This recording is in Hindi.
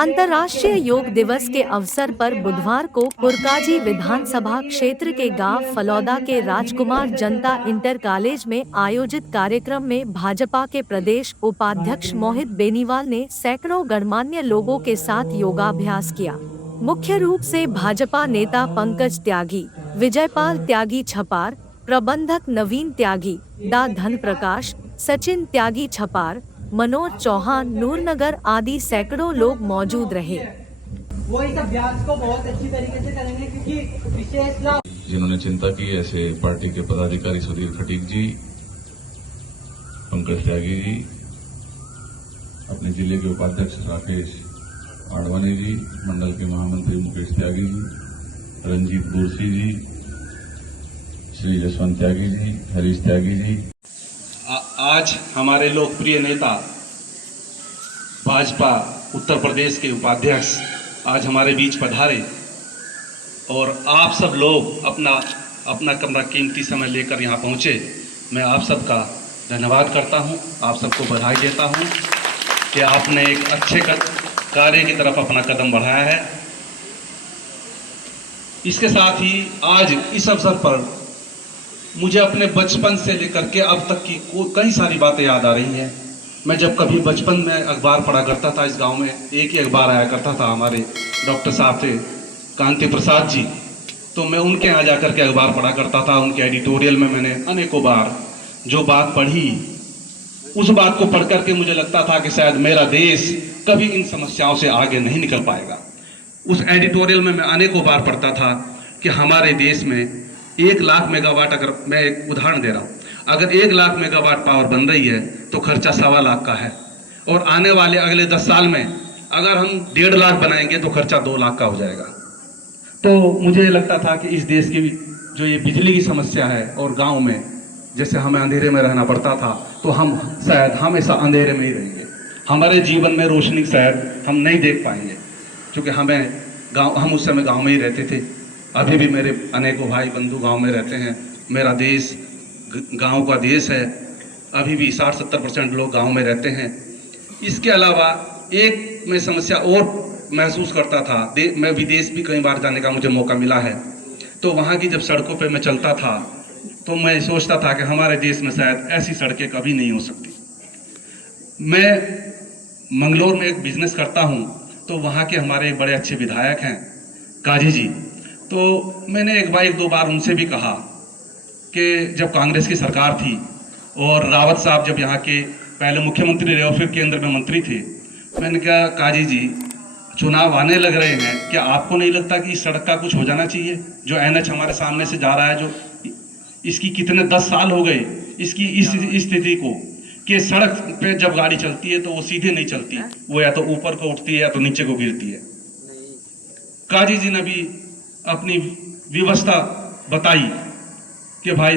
अंतर्राष्ट्रीय योग दिवस के अवसर पर बुधवार को पुरकाजी विधानसभा क्षेत्र के गांव फलौदा के राजकुमार जनता इंटर कॉलेज में आयोजित कार्यक्रम में भाजपा के प्रदेश उपाध्यक्ष मोहित बेनीवाल ने सैकड़ों गणमान्य लोगों के साथ योगाभ्यास किया। मुख्य रूप से भाजपा नेता पंकज त्यागी, विजयपाल त्यागी छपार, प्रबंधक नवीन त्यागी, डा धन प्रकाश, सचिन त्यागी छपार, मनोज चौहान, नूरनगर आदि सैकड़ों लोग मौजूद रहे। वो इस अभ्यास को बहुत अच्छी तरीके से करेंगे क्योंकि विशेष लाभ जिन्होंने चिंता की, ऐसे पार्टी के पदाधिकारी सुधीर खटीक जी, पंकज त्यागी जी, अपने जिले के उपाध्यक्ष राकेश आडवाणी जी, मंडल के महामंत्री मुकेश त्यागी जी, रंजीत बुरसी जी, श्री जसवंत त्यागी जी, हरीश त्यागी जी। आज हमारे लोकप्रिय नेता भाजपा उत्तर प्रदेश के उपाध्यक्ष आज हमारे बीच पधारे और आप सब लोग अपना कीमती समय लेकर यहाँ पहुँचे। मैं आप सबका धन्यवाद करता हूँ, आप सबको बधाई देता हूँ कि आपने एक अच्छे कार्य की तरफ अपना कदम बढ़ाया है। इसके साथ ही आज इस अवसर पर मुझे अपने बचपन से लेकर के अब तक की कई सारी बातें याद आ रही हैं। मैं जब कभी बचपन में अखबार पढ़ा करता था, इस गांव में एक ही अखबार आया करता था, हमारे डॉक्टर साहब थे कांति प्रसाद जी, तो मैं उनके यहाँ जाकर के अखबार पढ़ा करता था। उनके एडिटोरियल में मैंने अनेकों बार जो बात पढ़ी, उस बात को पढ़ करके मुझे लगता था कि शायद मेरा देश कभी इन समस्याओं से आगे नहीं निकल पाएगा। उस एडिटोरियल में मैं अनेकों बार पढ़ता था कि हमारे देश में 1 लाख मेगावाट, अगर मैं एक उदाहरण दे रहा हूँ, अगर 1 लाख मेगावाट पावर बन रही है तो खर्चा 1.25 लाख का है, और आने वाले अगले 10 साल में अगर हम 1.5 लाख बनाएंगे तो खर्चा 2 लाख का हो जाएगा। तो मुझे लगता था कि इस देश की जो ये बिजली की समस्या है, और गांव में जैसे हमें अंधेरे में रहना पड़ता था, तो हम शायद हमेशा अंधेरे में ही रहेंगे, हमारे जीवन में रोशनी शायद हम नहीं देख पाएंगे, क्योंकि हम उस समय गाँव में ही रहते थे। अभी भी मेरे अनेकों भाई बंधु गांव में रहते हैं। मेरा देश गांव का देश है। अभी भी 60-70% लोग गांव में रहते हैं। इसके अलावा एक मैं समस्या और महसूस करता था, मैं विदेश भी कई बार जाने का मुझे मौका मिला है, तो वहाँ की जब सड़कों पे मैं चलता था तो मैं सोचता था कि हमारे देश में शायद ऐसी सड़कें कभी नहीं हो सकती। मैं मंगलोर में एक बिजनेस करता हूँ, तो वहाँ के हमारे एक बड़े अच्छे विधायक हैं काजी जी, तो मैंने एक दो बार उनसे भी कहा कि जब कांग्रेस की सरकार थी और रावत साहब जब यहाँ के पहले मुख्यमंत्री रहे और फिर केंद्र में मंत्री थे, मैंने कहा काजी जी, चुनाव आने लग रहे हैं, क्या आपको नहीं लगता कि इस सड़क का कुछ हो जाना चाहिए? जो NH हमारे सामने से जा रहा है, जो इसकी कितने 10 साल हो गए इसकी इस स्थिति को, कि सड़क पे जब गाड़ी चलती है तो वो सीधे नहीं चलती, वो या तो ऊपर को उठती है या तो नीचे को गिरती है। काजी जी ने भी अपनी व्यवस्था बताई कि भाई